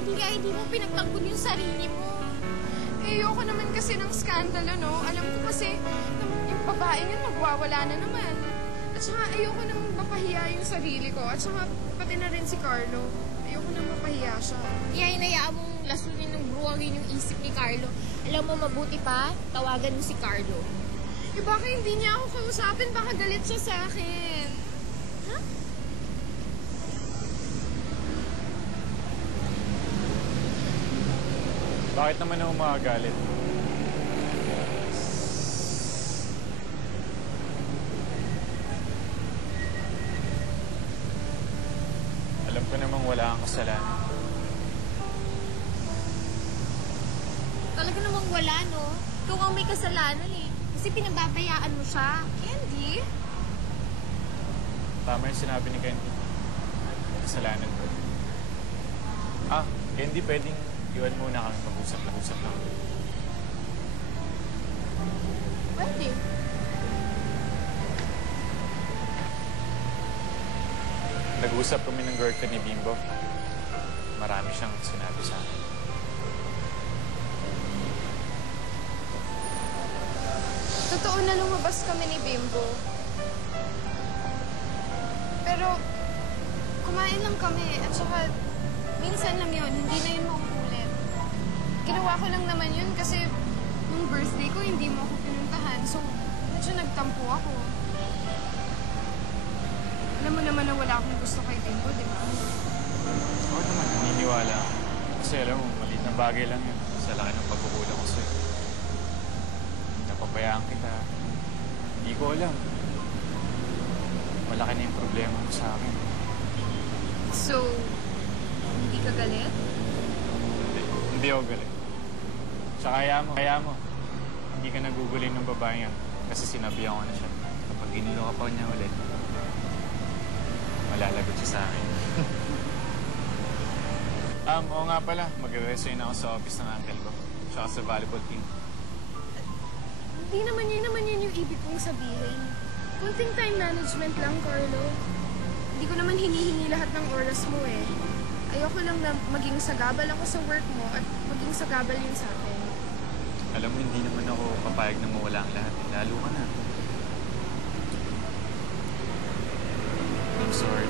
kaya hindi mo pinagtanggol yung sarili mo. Eh, ayoko naman kasi ng skandalo, no? Alam ko kasi, yung babae niyan magwawala na naman. At saka ayoko nang mapahiya yung sarili ko. At saka pati na rin si Carlo. Ayoko nang mapahiya siya. Hinayaan mong lasunin ng bruwagin yung isip ni Carlo. Alam mo, mabuti pa, tawagan mo si Carlo. Eh, baka hindi niya ako kausapin? Baka galit siya sa akin. Ha? Bakit naman ako makagalit? Alam ko namang wala kang kasalanan. Talaga namang wala, no? Ikaw ang may kasalanan eh. Kasi pinababayaan mo siya. Candy? Tama yung sinabi ni Candy. Kasalanan ko. Candy, pwedeng iwan muna kami mag-usap lang. Pwede. Nag-usap kami ng girlfriend ni Bimbo. Marami siyang sinabi sa akin. Totoo na lumabas kami ni Bimbo. Pero, kumain lang kami. At saka, minsan lang yun. Hindi na yun mauulit. Ginawa ko lang naman yun kasi nung birthday ko, hindi mo ako pinuntahan. So, medyo nagtampo ako. Alam mo naman na wala akong gusto kay Bimbo, di ba? Oo naman, naniniwala ako. Kasi alam mo, maliit na bagay lang yun. Sa laki ng pagkukulang ko sa'yo. Napabayaan kita. Hindi ko alam. Malaki na yung problema mo sa akin. So, hindi ka galit? Hindi ako galit. Tsaka kaya mo. Hindi ka naguguling ng babae yan. Kasi sinabihan ko na siya. Kapag ginilo ka pa niya ulit, malalagot siya sa akin. Oo nga pala. Mag-resign ako sa office ng uncle ko. Tsaka sa volleyball team. Hindi naman yun yung ibig kong sabihin. Kunting time management lang, Carlo. Hindi ko naman hinihingi lahat ng oras mo eh. Ayoko lang na maging sagabal ako sa work mo at maging sagabal yun sa akin. Alam mo, hindi naman ako papayag na mawala ang lahat. Lalo ka na. I'm sorry.